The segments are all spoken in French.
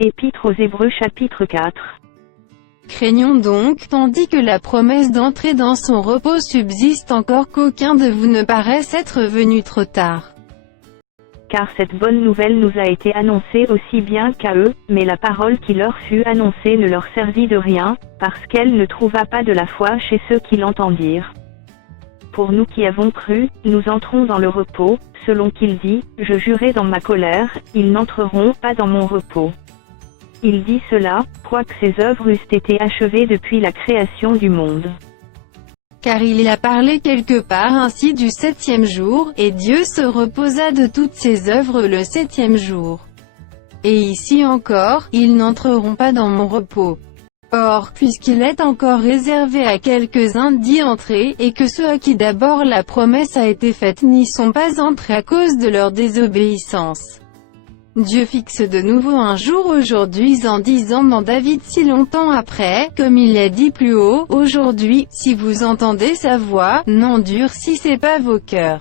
Épître aux Hébreux chapitre 4. Craignons donc, tandis que la promesse d'entrer dans son repos subsiste encore, qu'aucun de vous ne paraisse être venu trop tard. Car cette bonne nouvelle nous a été annoncée aussi bien qu'à eux, mais la parole qui leur fut annoncée ne leur servit de rien, parce qu'elle ne trouva pas de la foi chez ceux qui l'entendirent. Pour nous qui avons cru, nous entrons dans le repos, selon qu'il dit, « Je jurai dans ma colère, ils n'entreront pas dans mon repos. » Il dit cela, quoique ses œuvres eussent été achevées depuis la création du monde. Car il y a parlé quelque part ainsi du septième jour, et Dieu se reposa de toutes ses œuvres le septième jour. Et ici encore, ils n'entreront pas dans mon repos. Or, puisqu'il est encore réservé à quelques-uns d'y entrer, et que ceux à qui d'abord la promesse a été faite n'y sont pas entrés à cause de leur désobéissance, Dieu fixe de nouveau un jour aujourd'hui en disant dans David si longtemps après, comme il l'a dit plus haut, aujourd'hui, si vous entendez sa voix, n'endurcissez pas vos cœurs.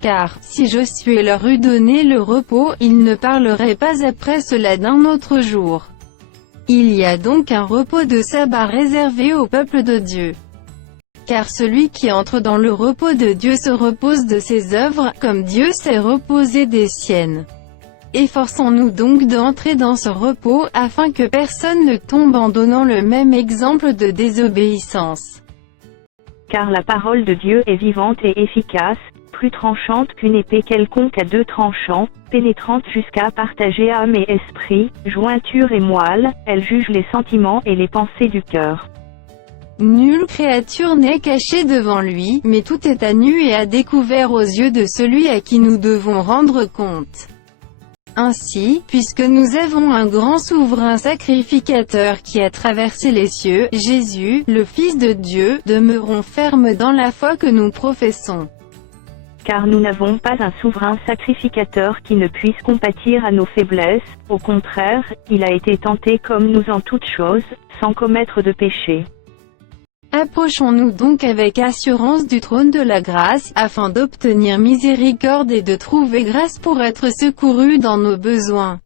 Car, si Josué leur eût donné le repos, ils ne parleraient pas après cela d'un autre jour. Il y a donc un repos de sabbat réservé au peuple de Dieu. Car celui qui entre dans le repos de Dieu se repose de ses œuvres, comme Dieu s'est reposé des siennes. Efforçons-nous donc d'entrer dans ce repos, afin que personne ne tombe en donnant le même exemple de désobéissance. Car la parole de Dieu est vivante et efficace, plus tranchante qu'une épée quelconque à deux tranchants, pénétrante jusqu'à partager âme et esprit, jointure et moelle, elle juge les sentiments et les pensées du cœur. Nulle créature n'est cachée devant lui, mais tout est à nu et à découvert aux yeux de celui à qui nous devons rendre compte. Ainsi, puisque nous avons un grand souverain sacrificateur qui a traversé les cieux, Jésus, le Fils de Dieu, demeurons fermes dans la foi que nous professons. Car nous n'avons pas un souverain sacrificateur qui ne puisse compatir à nos faiblesses, au contraire, il a été tenté comme nous en toutes choses, sans commettre de péché. Approchons-nous donc avec assurance du trône de la grâce, afin d'obtenir miséricorde et de trouver grâce pour être secourus dans nos besoins.